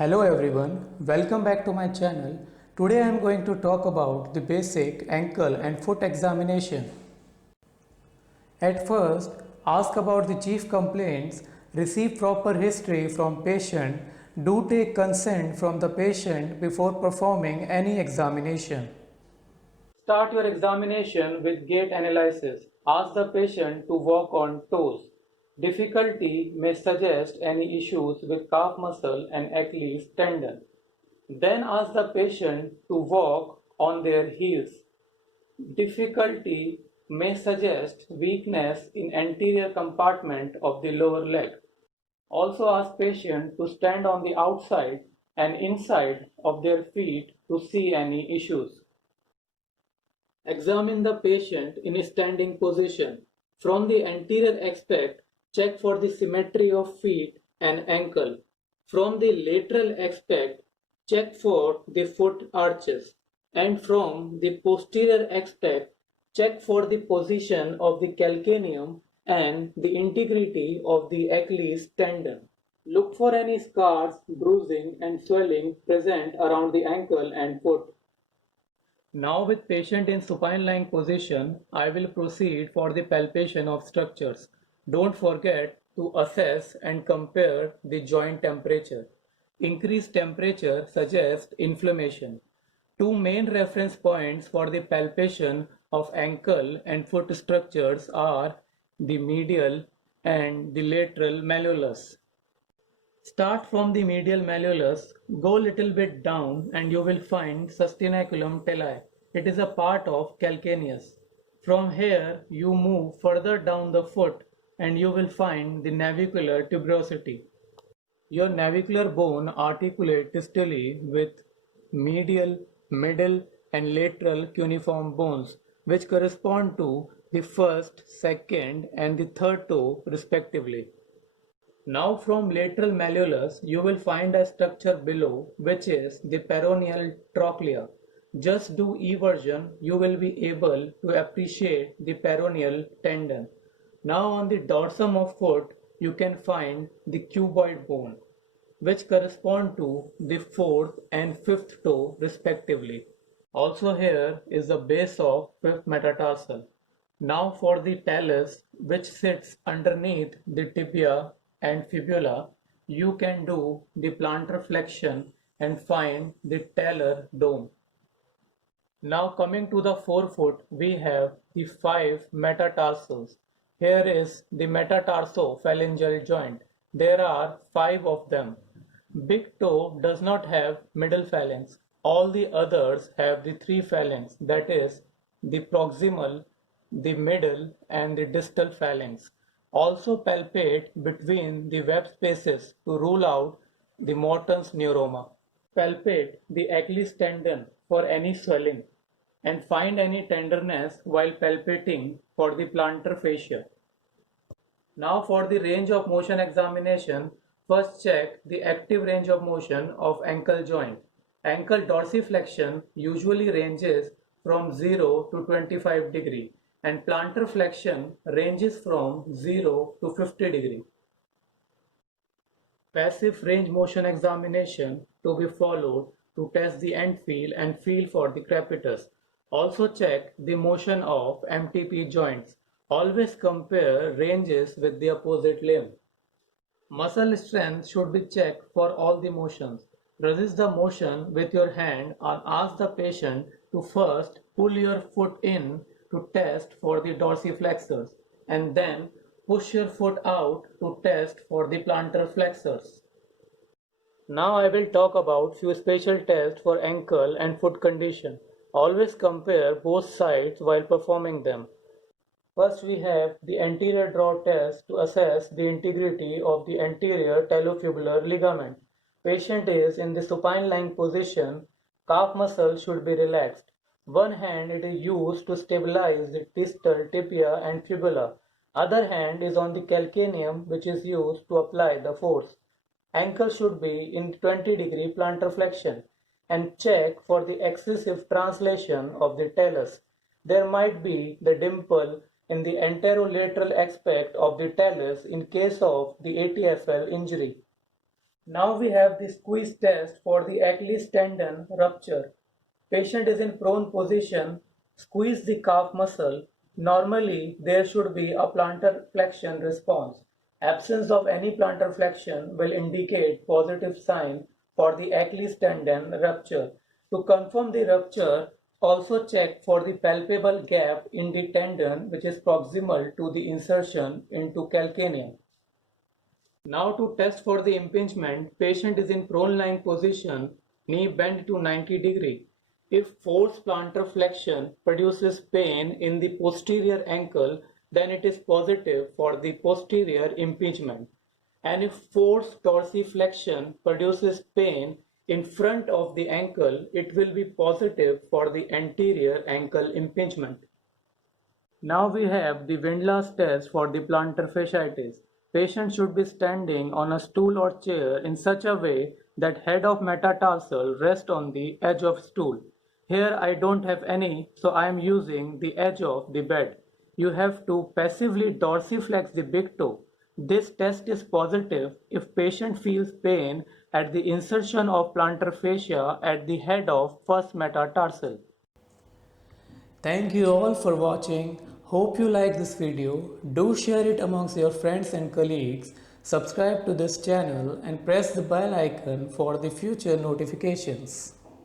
Hello everyone, welcome back to my channel. Today I am going to talk about the basic ankle and foot examination. At first, ask about the chief complaints, receive proper history from patient, do take consent from the patient before performing any examination. Start your examination with gait analysis. Ask the patient to walk on toes. Difficulty may suggest any issues with calf muscle and Achilles tendon. Then ask the patient to walk on their heels. Difficulty may suggest weakness in anterior compartment of the lower leg. Also ask patient to stand on the outside and inside of their feet to see any issues. Examine the patient in a standing position. From the anterior aspect, check for the symmetry of feet and ankle. From the lateral aspect, check for the foot arches. And from the posterior aspect, check for the position of the calcaneum and the integrity of the Achilles tendon. Look for any scars, bruising and swelling present around the ankle and foot. Now with patient in supine lying position, I will proceed for the palpation of structures. Don't forget to assess and compare the joint temperature. Increased temperature suggests inflammation. Two main reference points for the palpation of ankle and foot structures are the medial and the lateral malleolus. Start from the medial malleolus, go little bit down and you will find sustentaculum talli. It is a part of calcaneus. From here you move further down the foot and you will find the navicular tuberosity. Your navicular bone articulates distally with medial, middle and lateral cuneiform bones which correspond to the first, second and the third toe respectively. Now from lateral malleolus you will find a structure below which is the peroneal trochlea. Just do eversion, you will be able to appreciate the peroneal tendon. Now on the dorsum of foot you can find the cuboid bone which correspond to the fourth and fifth toe respectively. Also here is the base of fifth metatarsal. Now for the talus which sits underneath the tibia and fibula, you can do the plantar flexion and find the talar dome. Now coming to the forefoot, we have the 5 metatarsals. Here is the metatarsophalangeal joint. There are 5 of them. Big toe does not have middle phalanx. All the others have the 3 phalanx, that is the proximal, the middle and the distal phalanx. Also palpate between the web spaces to rule out the Morton's neuroma. Palpate the Achilles tendon for any swelling and find any tenderness while palpating for the plantar fascia. Now for the range of motion examination, first check the active range of motion of ankle joint. Ankle dorsiflexion usually ranges from 0 to 25 degree and plantar flexion ranges from 0 to 50 degree. Passive range motion examination to be followed to test the end feel and feel for the crepitus. Also check the motion of MTP joints. Always compare ranges with the opposite limb. Muscle strength should be checked for all the motions. Resist the motion with your hand and ask the patient to first pull your foot in to test for the dorsiflexors and then push your foot out to test for the plantar flexors. Now I will talk about few special tests for ankle and foot condition. Always compare both sides while performing them. First we have the anterior draw test to assess the integrity of the anterior talofibular ligament. Patient is in the supine lying position, calf muscle should be relaxed. One hand it is used to stabilize the distal tibia and fibula. Other hand is on the calcaneum which is used to apply the force. Ankle should be in 20-degree plantar flexion and check for the excessive translation of the talus. There might be the dimple in the anterolateral aspect of the talus in case of the ATFL injury. Now we have the squeeze test for the Achilles tendon rupture. Patient is in prone position, squeeze the calf muscle. Normally there should be a plantar flexion response. Absence of any plantar flexion will indicate positive sign for the Achilles tendon rupture. To confirm the rupture, also check for the palpable gap in the tendon which is proximal to the insertion into calcaneum. Now to test for the impingement, patient is in prone lying position, knee bent to 90°. If forced plantar flexion produces pain in the posterior ankle, then it is positive for the posterior impingement. And if forced dorsiflexion produces pain in front of the ankle, it will be positive for the anterior ankle impingement. Now we have the windlass test for the plantar fasciitis. Patient should be standing on a stool or chair in such a way that head of metatarsal rest on the edge of stool. Here I don't have any, so I am using the edge of the bed. You have to passively dorsiflex the big toe. This test is positive if patient feels pain at the insertion of plantar fascia at the head of first metatarsal. Thank you all for watching. Hope you like this video. Do share it amongst your friends and colleagues. Subscribe to this channel and press the bell icon for the future notifications.